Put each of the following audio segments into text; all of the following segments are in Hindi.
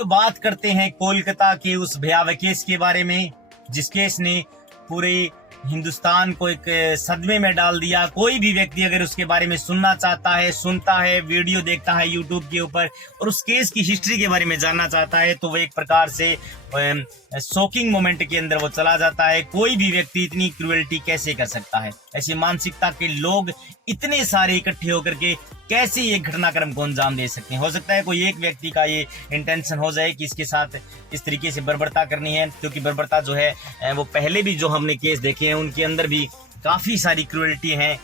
तो बात करते हैं कोलकाता के उस भयावह केस के बारे में, जिस केस ने पूरे हिंदुस्तान को एक सदमे में डाल दिया। कोई भी व्यक्ति अगर उसके बारे में सुनना चाहता है, सुनता है, वीडियो देखता है यूट्यूब के ऊपर और उस केस की हिस्ट्री के बारे में जानना चाहता है, तो वो एक प्रकार से शॉकिंग मोमेंट के अंदर वो चला जाता है। कोई भी व्यक्ति इतनी क्रूएल्टी कैसे कर सकता है? ऐसी मानसिकता के लोग इतने सारे इकट्ठे होकर के कैसे ये घटनाक्रम को अंजाम दे सकते हैं? हो सकता है कोई एक व्यक्ति का ये इंटेंशन हो जाए कि इसके साथ इस तरीके से बर्बरता करनी है, क्योंकि बर्बरता जो है वो पहले भी जो हमने केस देखे हैं उनके अंदर भी काफी सारी क्रूएल्टी है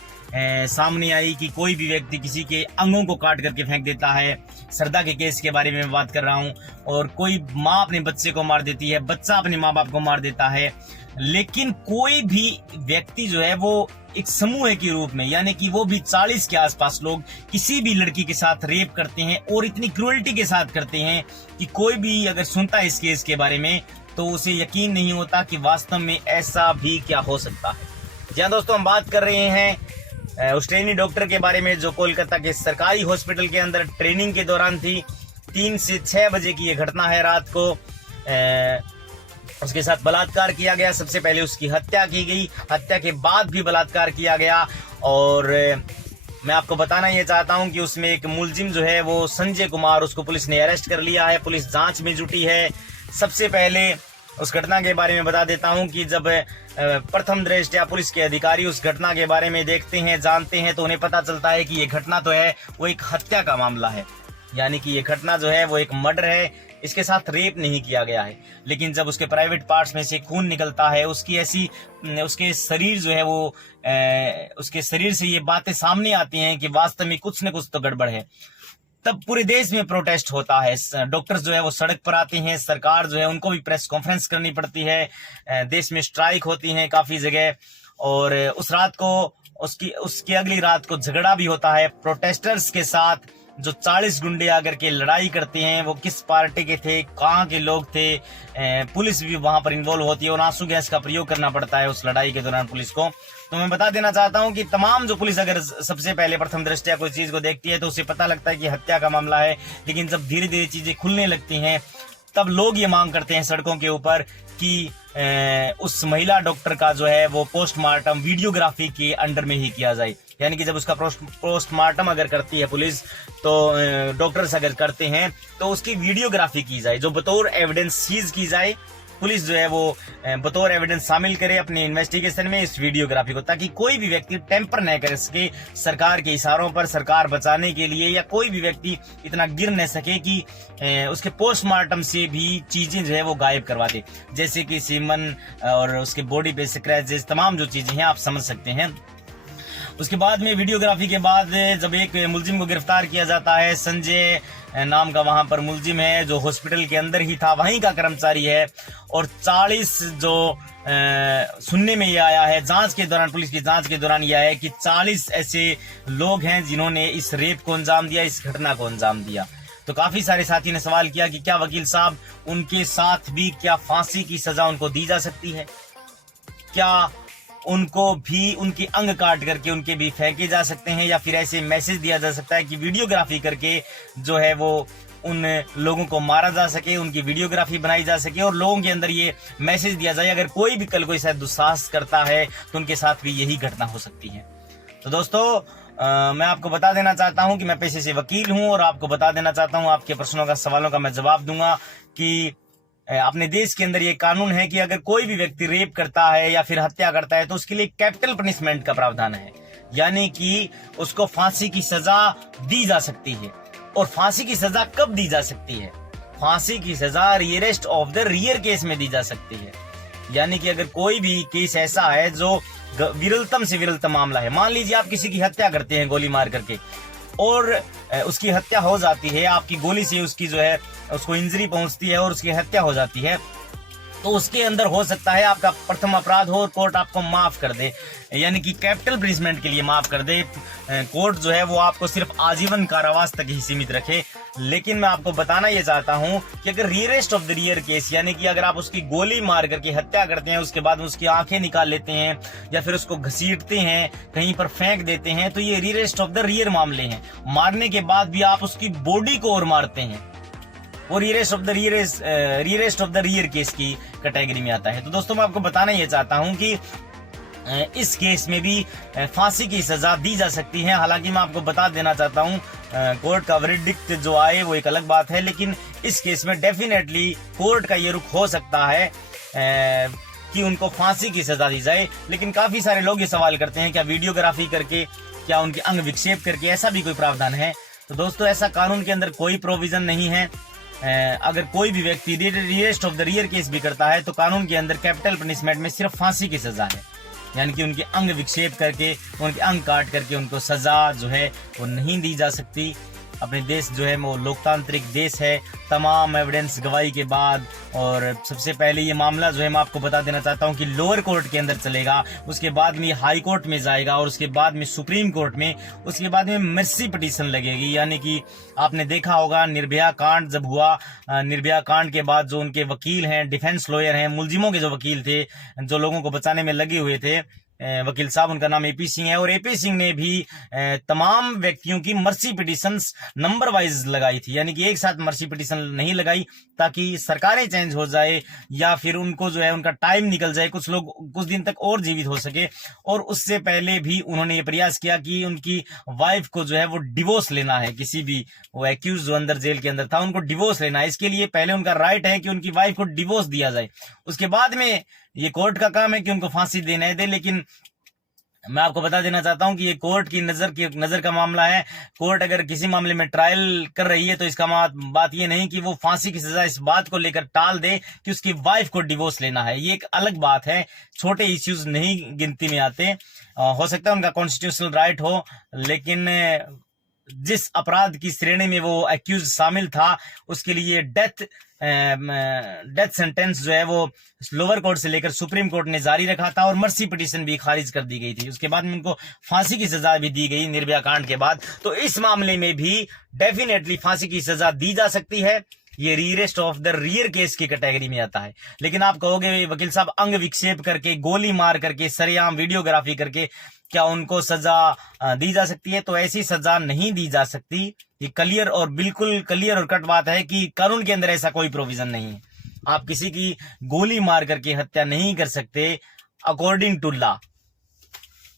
सामने आई कि कोई भी व्यक्ति किसी के अंगों को काट करके फेंक देता है। सरदा के केस के बारे में बात कर रहा हूं। और कोई माँ अपने बच्चे को मार देती है, बच्चा अपने माँ बाप को मार देता है। लेकिन कोई भी व्यक्ति जो है वो एक समूह के रूप में, यानी कि वो भी 40 के आसपास लोग किसी भी लड़की के साथ रेप करते हैं और इतनी क्रूएल्टी के साथ करते हैं कि कोई भी अगर सुनता है इस केस के बारे में तो उसे यकीन नहीं होता कि वास्तव में ऐसा भी क्या हो सकता है। जी हाँ दोस्तों, हम बात कर रहे हैं उस ट्रेनी डॉक्टर के बारे में जो कोलकाता के सरकारी हॉस्पिटल के अंदर ट्रेनिंग के दौरान थी। 3 से 6 बजे की ये घटना है रात को। उसके साथ बलात्कार किया गया। सबसे पहले उसकी हत्या की गई, हत्या के बाद भी बलात्कार किया गया। और मैं आपको बताना ये चाहता हूं कि उसमें एक मुलजिम जो है वो संजय कुमार, उसको पुलिस ने अरेस्ट कर लिया है। पुलिस जांच में जुटी है। सबसे पहले उस घटना के बारे में बता देता हूं कि जब प्रथम दृष्टया पुलिस के अधिकारी उस घटना के बारे में देखते हैं, जानते हैं, तो उन्हें पता चलता है कि ये घटना तो है वो एक हत्या का मामला है, यानी कि ये घटना जो है वो एक मर्डर है। इसके साथ रेप नहीं किया गया है। लेकिन जब उसके प्राइवेट पार्ट्स में से खून निकलता है, उसके शरीर जो है वो उसके शरीर से ये बातें सामने आती हैं कि वास्तव में कुछ न कुछ तो गड़बड़ है, तब पूरे देश में प्रोटेस्ट होता है। डॉक्टर्स जो है वो सड़क पर आते हैं। सरकार जो है उनको भी प्रेस कॉन्फ्रेंस करनी पड़ती है। देश में स्ट्राइक होती है काफी जगह। और उस रात को उसकी अगली रात को झगड़ा भी होता है प्रोटेस्टर्स के साथ। जो 40 गुंडे आकर के लड़ाई करते हैं, वो किस पार्टी के थे, कहाँ के लोग थे, पुलिस भी वहां पर इन्वॉल्व होती है और आंसू गैस का प्रयोग करना पड़ता है उस लड़ाई के दौरान पुलिस को। तो मैं बता देना चाहता हूं कि तमाम जो पुलिस अगर सबसे पहले प्रथम दृष्टया कोई चीज को देखती है तो उसे पता लगता है कि हत्या का मामला है। लेकिन जब धीरे धीरे चीजें खुलने लगती हैं तब लोग ये मांग करते हैं सड़कों के ऊपर कि उस महिला डॉक्टर का जो है वो पोस्टमार्टम वीडियोग्राफी के अंडर में ही किया जाए। यानी कि जब उसका पोस्टमार्टम अगर करती है पुलिस, तो डॉक्टर्स अगर करते हैं तो उसकी वीडियोग्राफी की जाए, जो बतौर एविडेंस सीज की जाए। पुलिस जो है वो बतौर एविडेंस शामिल करे अपने इन्वेस्टिगेशन में इस वीडियोग्राफी को, ताकि कोई भी व्यक्ति टेम्पर न कर सके सरकार के इशारों पर, सरकार बचाने के लिए, या कोई भी व्यक्ति इतना गिर न सके कि उसके पोस्टमार्टम से भी चीजें जो है वो गायब करवा दे, जैसे कि सीमन और उसके बॉडी पे स्क्रैचेस, तमाम जो चीजें हैं आप समझ सकते हैं। उसके बाद में वीडियोग्राफी के बाद जब एक मुलजिम को गिरफ्तार किया जाता है, संजय नाम का वहां पर मुलजिम है जो हॉस्पिटल के अंदर ही था, वहीं का कर्मचारी है। और 40 जो सुनने में ये आया है जांच के दौरान, पुलिस की जांच के दौरान यह है कि 40 ऐसे लोग हैं जिन्होंने इस रेप को अंजाम दिया, इस घटना को अंजाम दिया। तो काफी सारे साथी ने सवाल किया कि क्या वकील साहब उनके साथ भी क्या फांसी की सजा उनको दी जा सकती है? क्या उनको भी उनके अंग काट करके उनके भी फेंके जा सकते हैं, या फिर ऐसे मैसेज दिया जा सकता है कि वीडियोग्राफी करके जो है वो उन लोगों को मारा जा सके, उनकी वीडियोग्राफी बनाई जा सके और लोगों के अंदर ये मैसेज दिया जाए अगर कोई भी कल कोई शायद दुस्साहस करता है तो उनके साथ भी यही घटना हो सकती है। तो दोस्तों मैं आपको बता देना चाहता हूं कि मैं पेशे से वकील हूं और आपको बता देना चाहता हूं, आपके प्रश्नों का, सवालों का मैं जवाब दूंगा कि अपने देश के अंदर ये कानून है कि अगर कोई भी व्यक्ति रेप करता है या फिर हत्या करता है तो उसके लिए कैपिटल पनिशमेंट का प्रावधान है, यानी कि उसको फांसी की सजा दी जा सकती है। और फांसी की सजा कब दी जा सकती है? फांसी की सजा rarest of the rear case में दी जा सकती है, यानी कि अगर कोई भी केस ऐसा है जो विरलतम से विरलतम मामला है, मान लीजिए आप किसी की हत्या करते हैं गोली मार करके और उसकी हत्या हो जाती है, आपकी गोली से उसकी जो है उसको इंजरी पहुंचती है और उसकी हत्या हो जाती है, तो उसके अंदर हो सकता है आपका प्रथम अपराध हो और कोर्ट आपको माफ कर दे, यानी कि कैपिटल पनिशमेंट के लिए माफ कर दे। कोर्ट जो है वो आपको सिर्फ आजीवन कारावास तक ही सीमित रखे। लेकिन मैं आपको बताना ये चाहता हूं कि अगर rarest of the rear case, यानी कि अगर आप उसकी गोली मार करके हत्या करते हैं, उसके बाद उसकी आंखें निकाल लेते हैं या फिर उसको घसीटते हैं, कहीं पर फेंक देते हैं, तो ये रियरेस्ट ऑफ द रियर मामले हैं। मारने के बाद भी आप उसकी बॉडी को और मारते हैं, वो rarest of the rear case की कैटेगरी में आता है। तो दोस्तों मैं आपको बताना ये चाहता हूं कि इस केस में भी फांसी की सजा दी जा सकती है। हालांकि मैं आपको बता देना चाहता हूं, कोर्ट का वर्डिक्ट जो आए वो एक अलग बात है, लेकिन इस केस में डेफिनेटली कोर्ट का ये रुख हो सकता है कि उनको फांसी की सजा दी जाए। लेकिन काफी सारे लोग ये सवाल करते हैं क्या वीडियोग्राफी करके, क्या उनके अंग विक्षेप करके ऐसा भी कोई प्रावधान है? तो दोस्तों ऐसा कानून के अंदर कोई प्रोविजन नहीं है। अगर कोई भी व्यक्ति rarest of the rear case भी करता है तो कानून के अंदर कैपिटल पनिशमेंट में सिर्फ फांसी की सजा है, यानी कि उनके अंग विक्षेप करके, उनके अंग काट करके उनको सजा जो है वो नहीं दी जा सकती। अपने देश जो है वो लोकतांत्रिक देश है, तमाम एविडेंस गवाही के बाद। और सबसे पहले ये मामला जो है मैं आपको बता देना चाहता हूँ कि लोअर कोर्ट के अंदर चलेगा, उसके बाद में हाई कोर्ट में जाएगा और उसके बाद में सुप्रीम कोर्ट में, उसके बाद में मर्सी पिटीशन लगेगी। यानी कि आपने देखा होगा निर्भया कांड जब हुआ, निर्भया कांड के बाद जो उनके वकील हैं, डिफेंस लॉयर हैं, मुलजिमों के जो वकील थे, जो लोगों को बचाने में लगे हुए थे, वकील साहब उनका नाम एपी सिंह है, और एपी सिंह ने भी तमाम व्यक्तियों की मर्सी पिटीशंस नंबर वाइज लगाई थी। यानी कि एक साथ मर्सी पिटीशन नहीं लगाई ताकि सरकारें चेंज हो जाए या फिर उनको जो है उनका टाइम निकल जाए, कुछ लोग कुछ दिन तक और जीवित हो सके। और उससे पहले भी उन्होंने ये प्रयास किया कि उनकी वाइफ को जो है वो डिवोर्स लेना है, किसी भी वो एक्यूज जो अंदर जेल के अंदर था उनको डिवोर्स लेना है। इसके लिए पहले उनका राइट है कि उनकी वाइफ को डिवोर्स दिया जाए, उसके बाद में ये कोर्ट का काम है कि उनको फांसी देने दे। लेकिन मैं आपको बता देना चाहता हूं कि ये कोर्ट की नजर का मामला है। कोर्ट अगर किसी मामले में ट्रायल कर रही है तो इसका बात ये नहीं कि वो फांसी की सजा इस बात को लेकर टाल दे कि उसकी वाइफ को डिवोर्स लेना है। ये एक अलग बात है, छोटे इश्यूज नहीं गिनती में आते। हो सकता है उनका कॉन्स्टिट्यूशनल राइट हो, लेकिन जिस अपराध की श्रेणी में वो एक्यूज शामिल था उसके लिए डेथ सेंटेंस जो है वो लोअर कोर्ट से लेकर सुप्रीम कोर्ट ने जारी रखा था और मर्सी पिटीशन भी खारिज कर दी गई थी। उसके बाद में उनको फांसी की सजा भी दी गई निर्भया कांड के बाद। तो इस मामले में भी डेफिनेटली फांसी की सजा दी जा सकती है। ये rarest of the rear case की कैटेगरी में आता है। लेकिन आप कहोगे वकील साहब अंग विक्षेप करके, गोली मार करके, सरेआम वीडियोग्राफी करके क्या उनको सजा दी जा सकती है? तो ऐसी सजा नहीं दी जा सकती। ये क्लियर और बिल्कुल क्लियर और कट बात है कि कानून के अंदर ऐसा कोई प्रोविजन नहीं है। आप किसी की गोली मार करके हत्या नहीं कर सकते अकॉर्डिंग टू लॉ,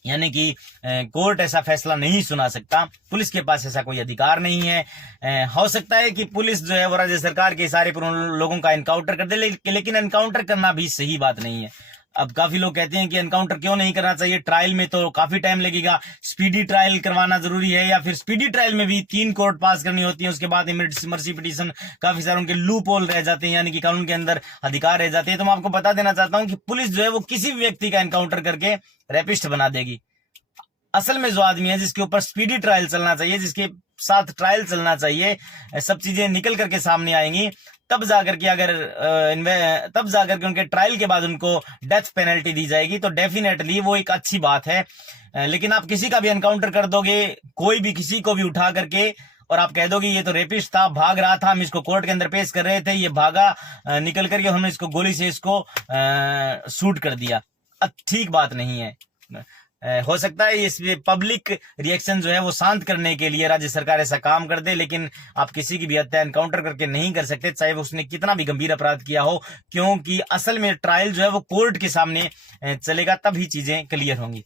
यानी कि कोर्ट ऐसा फैसला नहीं सुना सकता। पुलिस के पास ऐसा कोई अधिकार नहीं है। हो सकता है कि पुलिस जो है वो राज्य सरकार के इशारे पर उन लोगों का एनकाउंटर कर दे, लेकिन एनकाउंटर करना भी सही बात नहीं है। अब काफी लोग कहते हैं कि एनकाउंटर क्यों नहीं करना चाहिए, ट्रायल में तो काफी टाइम लगेगा, स्पीडी ट्रायल करवाना जरूरी है, या फिर स्पीडी ट्रायल में भी 3 कोर्ट पास करनी होती है, उसके बाद मर्सी पिटीशन, काफी सारे उनके लूप होल रह जाते हैं, यानी कि कानून के अंदर अधिकार रह जाते हैं। तो मैं आपको बता देना चाहता हूं कि पुलिस जो है वो किसी भी व्यक्ति का एनकाउंटर करके रेपिस्ट बना देगी। असल में जो आदमी है जिसके ऊपर स्पीडी ट्रायल चलना चाहिए, जिसके साथ ट्रायल चलना चाहिए, सब चीजें निकल करके सामने आएंगी, तब जाकर के उनके ट्रायल के बाद उनको डेथ पेनल्टी दी जाएगी। तो डेफिनेटली वो एक अच्छी बात है। लेकिन आप किसी का भी एनकाउंटर कर दोगे, कोई भी किसी को भी उठा करके, और आप कह दोगे ये तो रेपिस्ट था, भाग रहा था, हम इसको कोर्ट के अंदर पेश कर रहे थे, ये भागा निकल करके, हमने इसको गोली से इसको शूट कर दिया, ठीक बात नहीं है। हो सकता है इस पब्लिक रिएक्शन जो है वो शांत करने के लिए राज्य सरकार ऐसा काम कर दे, लेकिन आप किसी की भी हत्या एनकाउंटर करके नहीं कर सकते, चाहे वो उसने कितना भी गंभीर अपराध किया हो, क्योंकि असल में ट्रायल जो है वो कोर्ट के सामने चलेगा, तभी चीजें क्लियर होंगी।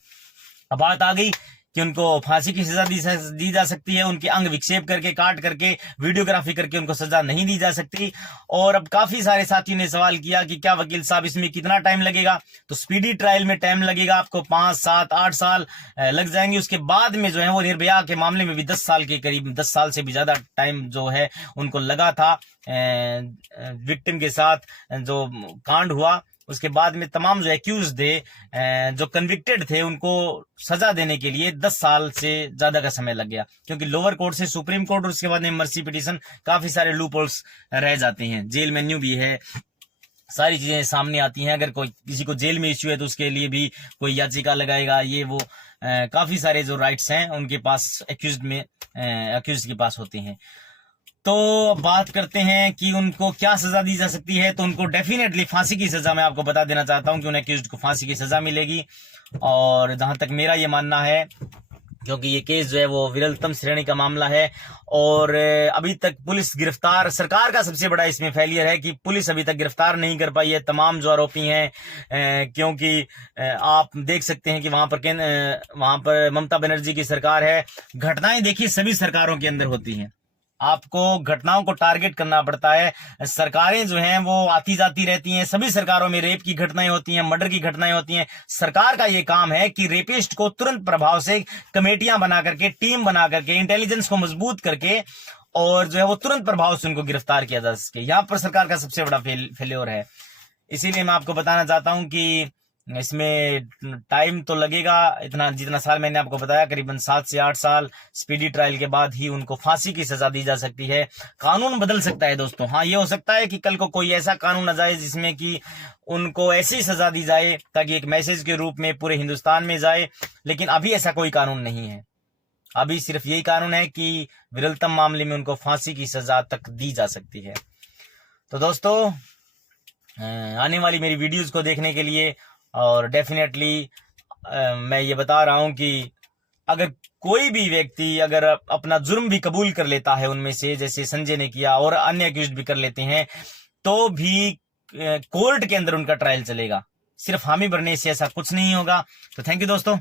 अब बात आ गई कि उनको फांसी की सजा दी जा सकती है, उनके अंग विक्षेप करके, काट करके, वीडियोग्राफी करके उनको सजा नहीं दी जा सकती। और अब काफी सारे साथियों ने सवाल किया कि क्या वकील साहब इसमें कितना टाइम लगेगा? तो स्पीडी ट्रायल में टाइम लगेगा आपको 5, 7, 8 साल लग जाएंगे। उसके बाद में जो है वो निर्भया के मामले में भी 10 साल के करीब, 10 साल से भी ज्यादा टाइम जो है उनको लगा था। विक्टिम के साथ जो कांड हुआ उसके बाद में तमाम जो एक्यूज थे, जो कन्विक्टेड थे, उनको सजा देने के लिए 10 साल से ज्यादा का समय लग गया, क्योंकि लोअर कोर्ट से सुप्रीम कोर्ट और उसके बाद में मर्सी पिटीशन, काफी सारे लूप होल्स रह जाते हैं। जेल मेन्यू भी है, सारी चीजें सामने आती हैं। अगर कोई किसी को जेल में इश्यू है तो उसके लिए भी कोई याचिका लगाएगा, ये वो काफी सारे जो राइट्स हैं उनके पास एक्यूज के पास होते हैं। तो बात करते हैं कि उनको क्या सजा दी जा सकती है। तो उनको डेफिनेटली फांसी की सजा, मैं आपको बता देना चाहता हूं कि उन्हें एक्यूज्ड को फांसी की सजा मिलेगी। और जहां तक मेरा ये मानना है क्योंकि ये केस जो है वो विरलतम श्रेणी का मामला है और अभी तक पुलिस गिरफ्तार, सरकार का सबसे बड़ा इसमें फेलियर है कि पुलिस अभी तक गिरफ्तार नहीं कर पाई है तमाम जो आरोपी हैं, क्योंकि आप देख सकते हैं कि वहां पर ममता बनर्जी की सरकार है। घटनाएं देखिए सभी सरकारों के अंदर होती हैं, आपको घटनाओं को टारगेट करना पड़ता है। सरकारें जो हैं वो आती जाती रहती हैं, सभी सरकारों में रेप की घटनाएं होती हैं, मर्डर की घटनाएं होती हैं। सरकार का ये काम है कि रेपिस्ट को तुरंत प्रभाव से कमेटियां बना करके, टीम बना करके, इंटेलिजेंस को मजबूत करके और जो है वो तुरंत प्रभाव से उनको गिरफ्तार किया जा सके। यहाँ पर सरकार का सबसे बड़ा फेलियर है। इसीलिए मैं आपको बताना चाहता हूं कि इसमें टाइम तो लगेगा, इतना जितना साल मैंने आपको बताया, करीबन 7 से 8 साल स्पीडी ट्रायल के बाद ही उनको फांसी की सजा दी जा सकती है। कानून बदल सकता है दोस्तों, हाँ ये हो सकता है कि कल को कोई ऐसा कानून आ जाए जिसमें कि उनको ऐसी सजा दी जाए ताकि एक मैसेज के रूप में पूरे हिंदुस्तान में जाए, लेकिन अभी ऐसा कोई कानून नहीं है। अभी सिर्फ यही कानून है कि विरलतम मामले में उनको फांसी की सजा तक दी जा सकती है। तो दोस्तों आने वाली मेरी वीडियोस को देखने के लिए, और डेफिनेटली मैं ये बता रहा हूं कि अगर कोई भी व्यक्ति अगर अपना जुर्म भी कबूल कर लेता है उनमें से, जैसे संजय ने किया और अन्य अक्यूज्ड भी कर लेते हैं, तो भी कोर्ट के अंदर उनका ट्रायल चलेगा। सिर्फ हामी भरने से ऐसा कुछ नहीं होगा। तो थैंक यू दोस्तों।